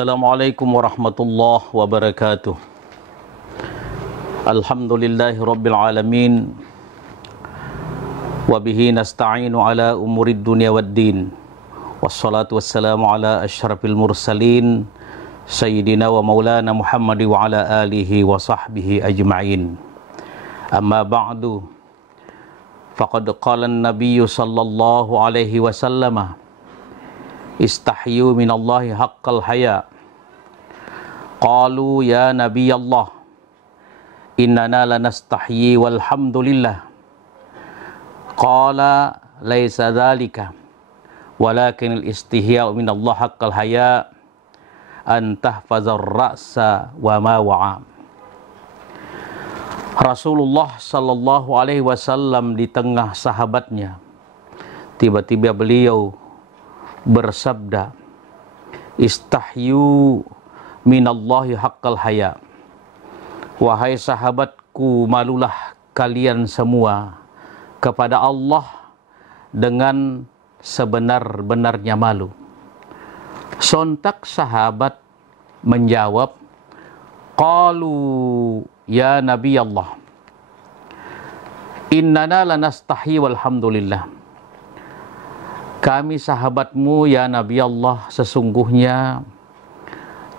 Assalamualaikum warahmatullahi wabarakatuh. Alhamdulillahi rabbil alamin. Wabihi nasta'inu ala umurid dunia waddin. Wassalatu wassalamu ala asyrafil mursalin Sayyidina wa maulana Muhammad wa ala alihi wa sahbihi ajma'in. Amma ba'du. Faqad qala an-nabiyyu sallallahu alaihi wasallam, istahyu minallahi haqqal haya. Qalu ya nabiyallah, innana lanastahyi walhamdulillah. Qala laisa dzalika, walakin al-istihya'u minallahi haqqal haya an tahfazar ra'sa wa ma wa'a. Rasulullah sallallahu alaihi wasallam di tengah sahabatnya, tiba-tiba beliau bersabda, istahyu minallahi haqqal haya. Wahai sahabatku, malulah kalian semua kepada Allah dengan sebenar-benarnya malu. Sontak sahabat menjawab, qalu ya Nabi Allah, innana lanastahyi walhamdulillah. Kami sahabatmu ya Nabi Allah sesungguhnya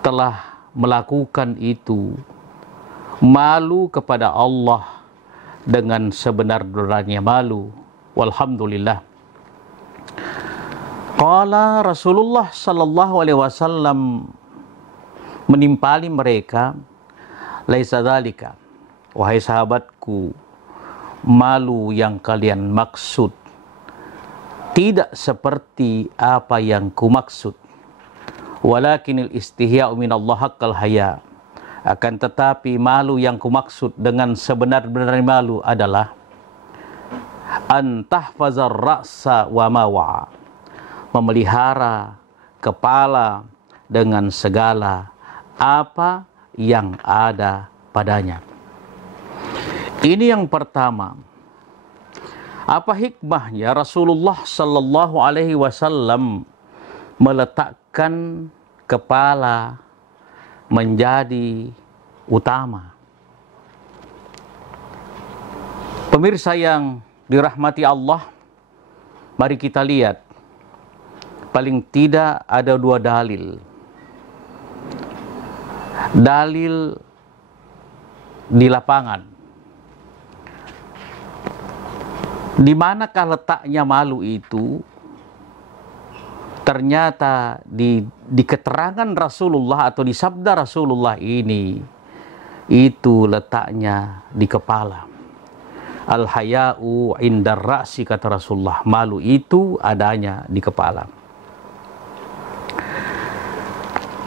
telah melakukan itu, malu kepada Allah dengan sebenar-benarnya malu. Walhamdulillah. Qala Rasulullah sallallahu alaihi wasallam menimpali mereka, laisa dzalika, wahai sahabatku, malu yang kalian maksud tidak seperti apa yang kumaksud. Walakinil istihya'u minallahi haqqal haya. Akan tetapi malu yang kumaksud dengan sebenar-benarnya malu adalah an tahfazar ra'sa wa ma wa'a. Memelihara kepala dengan segala apa yang ada padanya. Ini yang pertama. Apa hikmahnya Rasulullah sallallahu alaihi wasallam meletakkan kepala menjadi utama? Pemirsa yang dirahmati Allah, mari kita lihat, paling tidak ada dua dalil. Dalil di lapangan. Di manakah letaknya malu itu? Ternyata di keterangan Rasulullah atau di sabda Rasulullah ini, itu letaknya di kepala. Al-haya'u indar ra'si, kata Rasulullah. Malu itu adanya di kepala.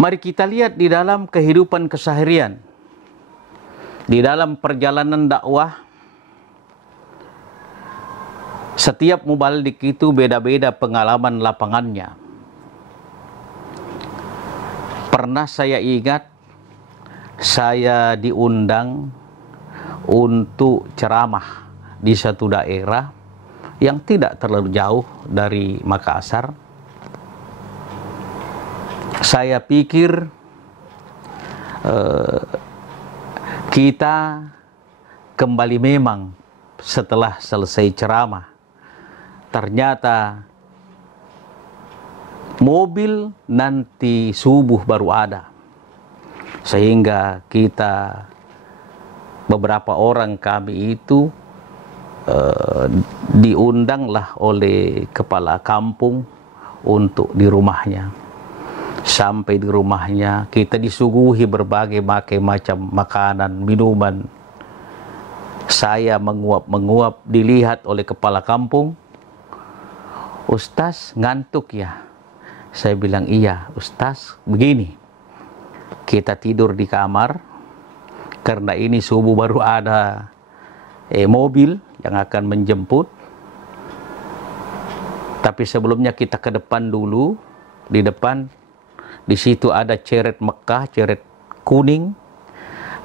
Mari kita lihat di dalam kehidupan keseharian, di dalam perjalanan dakwah. Setiap mubalik itu beda-beda pengalaman lapangannya. Pernah saya ingat, saya diundang untuk ceramah di satu daerah yang tidak terlalu jauh dari Makassar. Saya pikir kita kembali memang setelah selesai ceramah. Ternyata mobil nanti subuh baru ada. Sehingga kita, beberapa orang kami itu diundanglah oleh kepala kampung untuk di rumahnya. Sampai di rumahnya kita disuguhi berbagai macam makanan, minuman. Saya menguap-menguap, dilihat oleh kepala kampung. Ustaz, ngantuk ya? Saya bilang, iya Ustaz, begini, kita tidur di kamar karena ini subuh baru ada mobil yang akan menjemput. Tapi sebelumnya kita ke depan dulu. Di depan, di situ ada ceret Mekah, ceret kuning.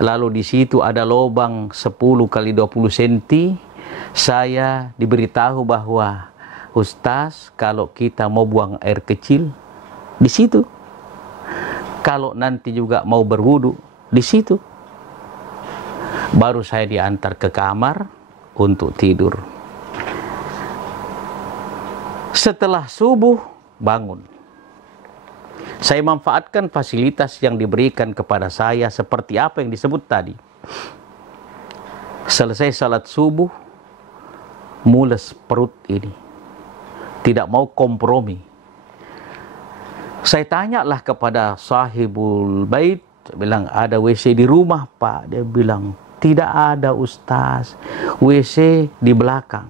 Lalu di situ ada lubang 10 kali 20 cm. Saya diberitahu bahwa Ustaz, kalau kita mau buang air kecil di situ. Kalau nanti juga mau berwudu di situ. Baru saya diantar ke kamar untuk tidur. Setelah subuh bangun. Saya manfaatkan fasilitas yang diberikan kepada saya seperti apa yang disebut tadi. Selesai salat subuh, mules perut ini. Tidak mau kompromi. Saya tanyalah kepada sahibul bait, bilang ada WC di rumah Pak. Dia bilang tidak ada Ustaz, WC di belakang.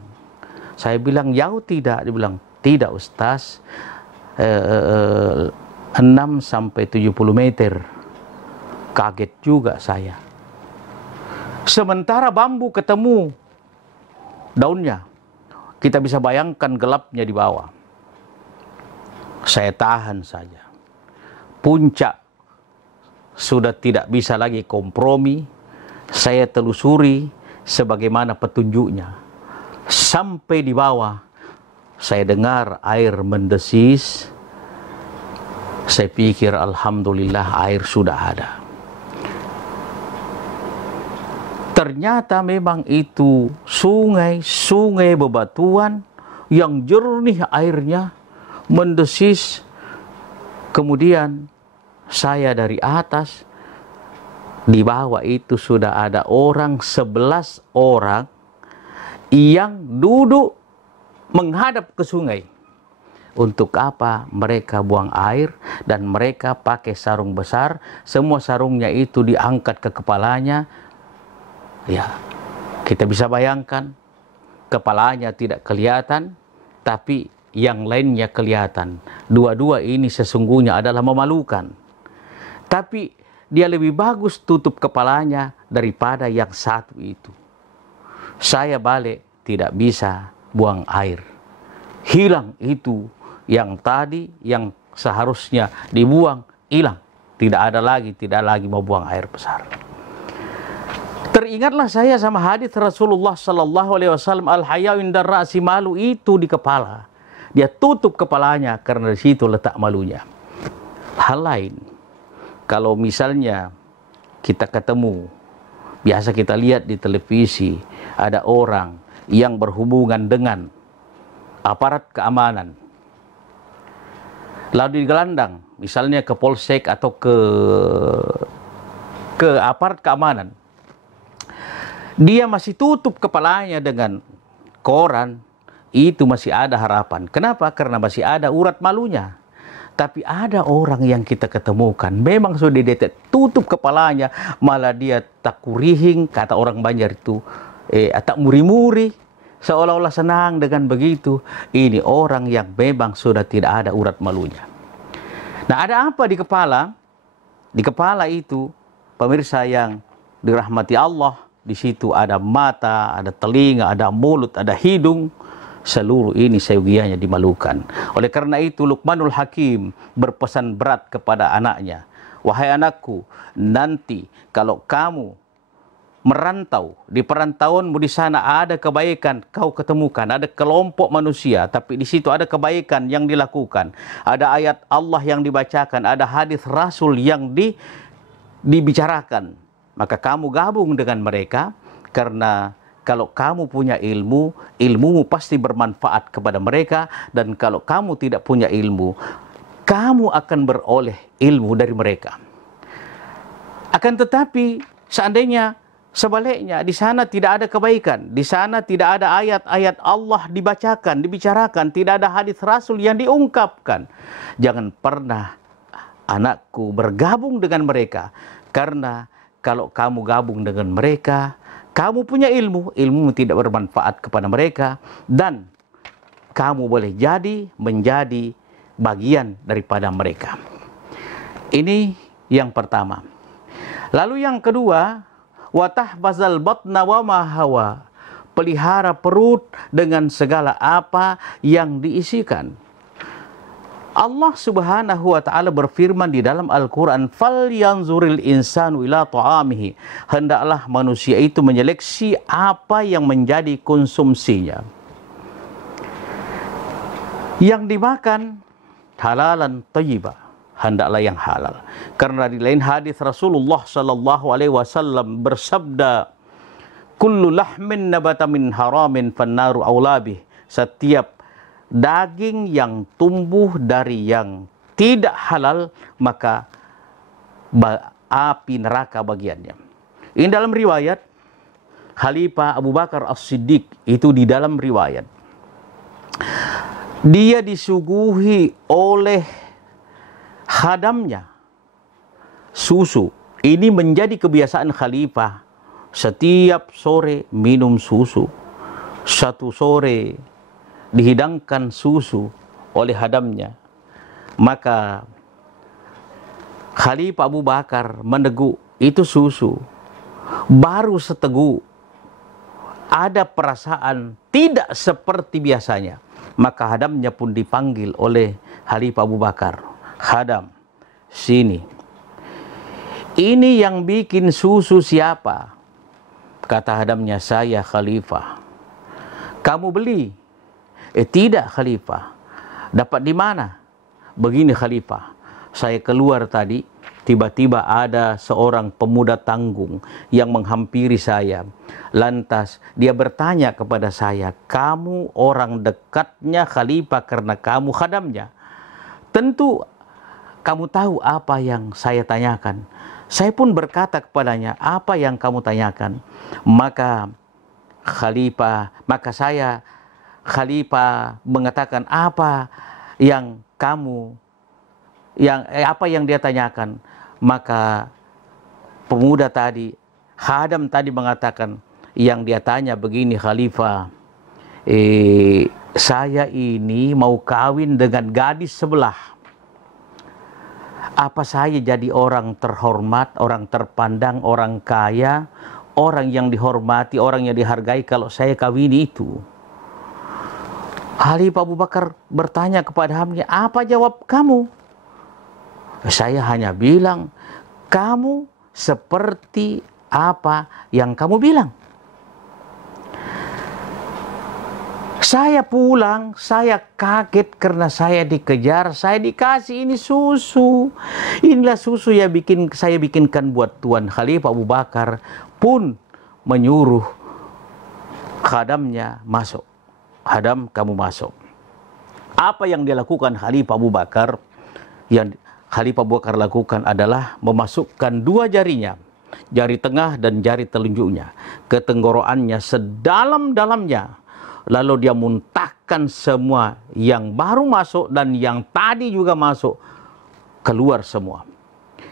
Saya bilang jauh tidak, dia bilang tidak Ustaz, 6 sampai 70 meter. Kaget juga saya. Sementara bambu ketemu daunnya, kita bisa bayangkan gelapnya di bawah. Saya tahan saja. Puncak sudah tidak bisa lagi kompromi. Saya telusuri sebagaimana petunjuknya. Sampai di bawah, saya dengar air mendesis. Saya pikir alhamdulillah air sudah ada. Ternyata memang itu sungai bebatuan yang jernih airnya, mendesis. Kemudian saya dari atas, di bawah itu sudah ada 11 orang yang duduk menghadap ke sungai. Untuk apa? Mereka buang air dan mereka pakai sarung besar. Semua sarungnya itu diangkat ke kepalanya. Ya, kita bisa bayangkan, kepalanya tidak kelihatan, tapi yang lainnya kelihatan. Dua-dua ini sesungguhnya adalah memalukan. Tapi dia lebih bagus tutup kepalanya daripada yang satu itu. Saya balik tidak bisa buang air. Hilang itu yang tadi, yang seharusnya dibuang, hilang. Tidak lagi mau buang air besar. Teringatlah saya sama hadis Rasulullah sallallahu alaihi wasallam, al-haya'u indar ra'si, malu itu di kepala. Dia tutup kepalanya karena di situ letak malunya. Hal lain, kalau misalnya kita ketemu, biasa kita lihat di televisi, ada orang yang berhubungan dengan aparat keamanan, lalu digelandang, misalnya ke polsek atau ke aparat keamanan. Dia masih tutup kepalanya dengan koran, itu masih ada harapan. Kenapa? Karena masih ada urat malunya. Tapi ada orang yang kita ketemukan, memang sudah dia tutup kepalanya, malah dia tak kurihing, kata orang Banjar itu, tak muri-muri, seolah-olah senang dengan begitu. Ini orang yang memang sudah tidak ada urat malunya. Nah, ada apa di kepala? Di kepala itu, pemirsa yang dirahmati Allah, di situ ada mata, ada telinga, ada mulut, ada hidung. Seluruh ini seyogianya dimalukan. Oleh karena itu Luqmanul Hakim berpesan berat kepada anaknya. Wahai anakku, nanti kalau kamu merantau, di perantauanmu di sana ada kebaikan kau ketemukan, ada kelompok manusia, tapi di situ ada kebaikan yang dilakukan, ada ayat Allah yang dibacakan, ada hadis Rasul yang dibicarakan, maka kamu gabung dengan mereka, karena kalau kamu punya ilmu, ilmumu pasti bermanfaat kepada mereka, dan kalau kamu tidak punya ilmu, kamu akan beroleh ilmu dari mereka. Akan tetapi seandainya sebaliknya, di sana tidak ada kebaikan, di sana tidak ada ayat-ayat Allah dibacakan, dibicarakan, tidak ada hadis Rasul yang diungkapkan, jangan pernah anakku bergabung dengan mereka, karena kalau kamu gabung dengan mereka, kamu punya ilmu, ilmu tidak bermanfaat kepada mereka, dan kamu boleh menjadi bagian daripada mereka. Ini yang pertama. Lalu yang kedua, watahfazal batna wa ma hawa, pelihara perut dengan segala apa yang diisikan. Allah Subhanahu wa taala berfirman di dalam Al-Qur'an, "Falyanzuril insanu ila ta'amihi." Hendaklah manusia itu menyeleksi apa yang menjadi konsumsinya. Yang dimakan halalan thayyibah, hendaklah yang halal. Karena di lain hadis Rasulullah sallallahu alaihi wasallam bersabda, kullu lahmin nabata min haramin fannaru aulabih. Setiap daging yang tumbuh dari yang tidak halal, maka api neraka bagiannya. Ini dalam riwayat Khalifah Abu Bakar As-Siddiq, itu di dalam riwayat. Dia disuguhi oleh khadamnya susu. Ini menjadi kebiasaan khalifah. Setiap sore minum susu. Satu sore dihidangkan susu oleh khadamnya. Maka Khalifah Abu Bakar meneguk, itu susu. Baru seteguk ada perasaan tidak seperti biasanya. Maka khadamnya pun dipanggil oleh Khalifah Abu Bakar. Khadam, sini. Ini yang bikin susu siapa? Kata khadamnya, saya Khalifah. Kamu beli? Tidak Khalifah. Dapat di mana? Begini Khalifah, saya keluar tadi, tiba-tiba ada seorang pemuda tanggung yang menghampiri saya. Lantas dia bertanya kepada saya, kamu orang dekatnya Khalifah karena kamu khadamnya. Tentu kamu tahu apa yang saya tanyakan. Saya pun berkata kepadanya, apa yang kamu tanyakan? Maka Khalifah mengatakan, apa yang dia tanyakan? Maka pemuda tadi, khadam tadi mengatakan, yang dia tanya begini, Khalifah, saya ini mau kawin dengan gadis sebelah. Apa saya jadi orang terhormat, orang terpandang, orang kaya, orang yang dihormati, orang yang dihargai kalau saya kawin itu? Khalifah Abu Bakar bertanya kepada hamnya, apa jawab kamu? Saya hanya bilang, kamu seperti apa yang kamu bilang. Saya pulang, saya kaget karena saya dikejar, saya dikasih ini susu. Inilah susu yang saya bikinkan buat Tuan. Khalifah Abu Bakar pun menyuruh khadamnya masuk. Khadam, kamu masuk. Apa yang dia lakukan Khalifah Abu Bakar? Yang Khalifah Abu Bakar lakukan adalah memasukkan dua jarinya, jari tengah dan jari telunjuknya, ke tenggorokannya sedalam-dalamnya. Lalu dia muntahkan semua yang baru masuk dan yang tadi juga masuk, keluar semua.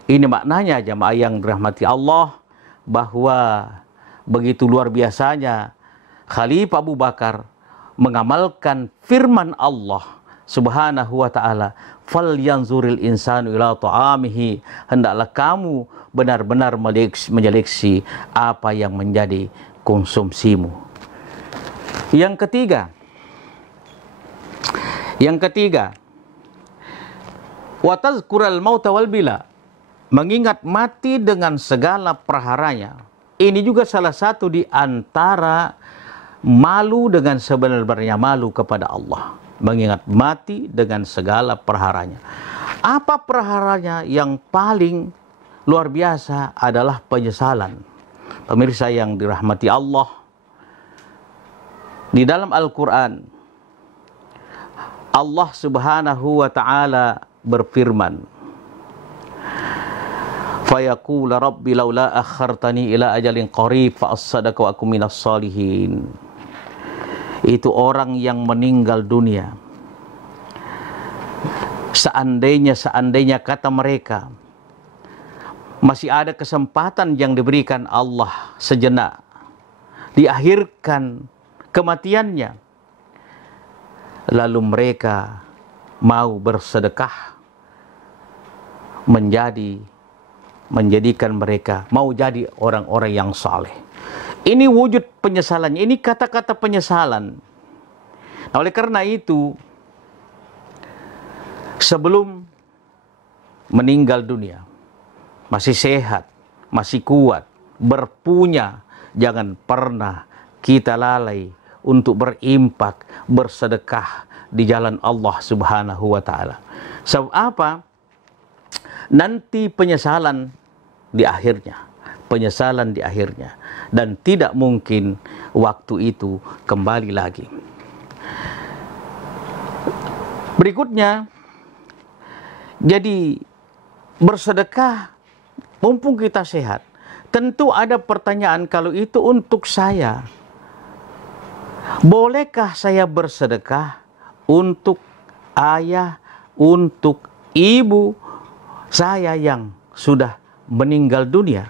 Ini maknanya jamaah yang dirahmati Allah, bahwa begitu luar biasanya Khalifah Abu Bakar mengamalkan firman Allah Subhanahu wa ta'ala, falyanzuril insanu ila ta'amihi, hendaklah kamu benar-benar menyeleksi apa yang menjadi konsumsimu. Yang ketiga, wa tazkural mauta wal bila, mengingat mati dengan segala perharanya. Ini juga salah satu di antara malu dengan sebenarnya malu kepada Allah. Mengingat mati dengan segala perharanya. Apa perharanya? Yang paling luar biasa adalah penyesalan. Pemirsa yang dirahmati Allah, di dalam Al-Quran, Allah Subhanahu wa ta'ala berfirman, fayaqula rabbi laula akhartani ila ajalin qarib fa as-sadaqa wa akum minas salihin. Itu orang yang meninggal dunia, seandainya kata mereka masih ada kesempatan yang diberikan Allah sejenak, diakhirkan kematiannya, lalu mereka mau bersedekah, menjadikan mereka mau jadi orang-orang yang saleh. Ini wujud penyesalannya, ini kata-kata penyesalan. Nah, oleh karena itu, sebelum meninggal dunia, masih sehat, masih kuat, berpunya, jangan pernah kita lalai untuk berimpak, bersedekah di jalan Allah Subhanahu wa ta'ala. Sebab apa? nanti penyesalan di akhirnya. Penyesalan di akhirnya. Dan tidak mungkin waktu itu kembali lagi. Berikutnya, jadi bersedekah mumpung kita sehat. Tentu ada pertanyaan, kalau itu untuk saya, bolehkah saya bersedekah untuk ayah, untuk ibu saya yang sudah meninggal dunia?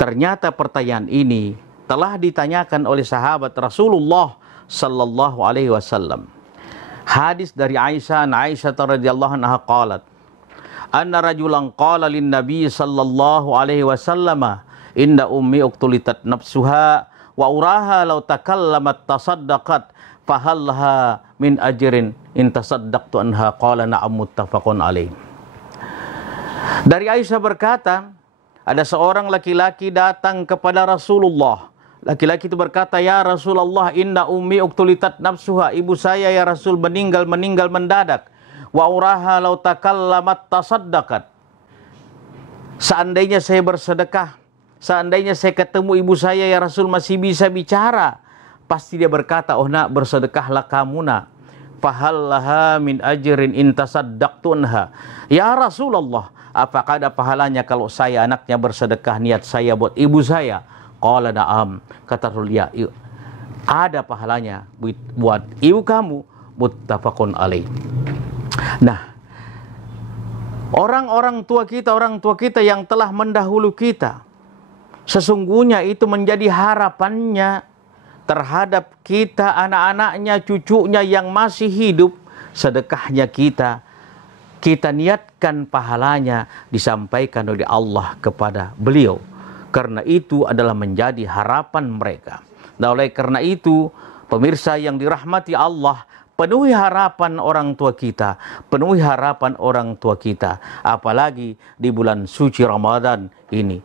Ternyata pertanyaan ini telah ditanyakan oleh sahabat Rasulullah sallallahu alaihi wasallam. Hadis dari Aisyah radhiyallahu anha qalat, anna rajulan qala lin nabiy sallallahu alaihi wasallam, inna ummi uqtulitat nafsuha wa uraha law takallamat tasaddaqat fahallaha min ajrin in tasaddaqtu anha, qala na'am, muttafaqun alaih. Dari Aisyah berkata, ada seorang laki-laki datang kepada Rasulullah. Laki-laki itu berkata, ya Rasulullah, inna ummi uqtulitat nafsuha, ibu saya ya Rasul meninggal mendadak. Wa uraha law takallamat tasaddaqat. Seandainya saya bersedekah, seandainya saya ketemu ibu saya ya Rasul masih bisa bicara, pasti dia berkata, oh nak, bersedekahlah kamu nak. Fahallaha min ajrin in tasaddaqtu anha. Ya Rasulullah, apakah ada pahalanya kalau saya anaknya bersedekah niat saya buat ibu saya? Qala na'am, kata Rasul, ya, ada pahalanya buat ibu kamu, muttafaqun alaih. Nah, orang tua kita yang telah mendahulu kita, sesungguhnya itu menjadi harapannya terhadap kita, anak-anaknya, cucunya yang masih hidup. Sedekahnya kita niatkan pahalanya disampaikan oleh Allah kepada beliau. Karena itu adalah menjadi harapan mereka. Nah, oleh karena itu, pemirsa yang dirahmati Allah, penuhi harapan orang tua kita, penuhi harapan orang tua kita, apalagi di bulan suci Ramadan ini.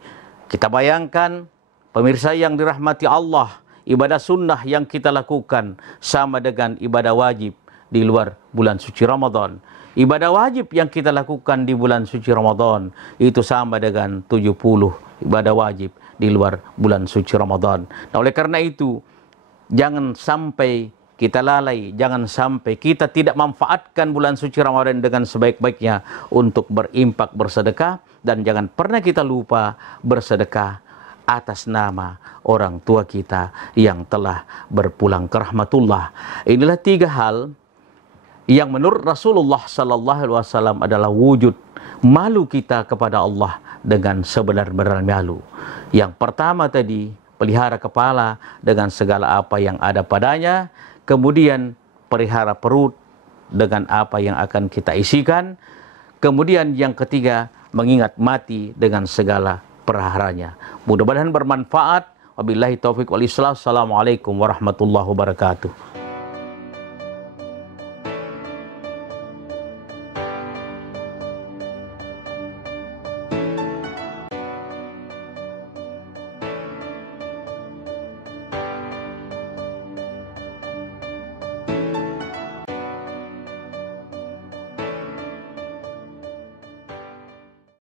Kita bayangkan, pemirsa yang dirahmati Allah, ibadah sunnah yang kita lakukan sama dengan ibadah wajib di luar bulan suci Ramadan. Ibadah wajib yang kita lakukan di bulan suci Ramadan itu sama dengan 70 ibadah wajib di luar bulan suci Ramadan. Nah, oleh karena itu, jangan sampai kita lalai, jangan sampai kita tidak manfaatkan bulan suci Ramadan dengan sebaik-baiknya untuk berimpak, bersedekah, dan jangan pernah kita lupa bersedekah atas nama orang tua kita yang telah berpulang ke rahmatullah. Inilah 3 hal yang menurut Rasulullah sallallahu alaihi wasallam adalah wujud malu kita kepada Allah dengan sebenar-benar malu. Yang pertama tadi, pelihara kepala dengan segala apa yang ada padanya. Kemudian pelihara perut dengan apa yang akan kita isikan. Kemudian yang ketiga, mengingat mati dengan segala peraharanya. Mudah-mudahan bermanfaat. Wabillahi taufiq wal islah. Assalamualaikum warahmatullahi wabarakatuh.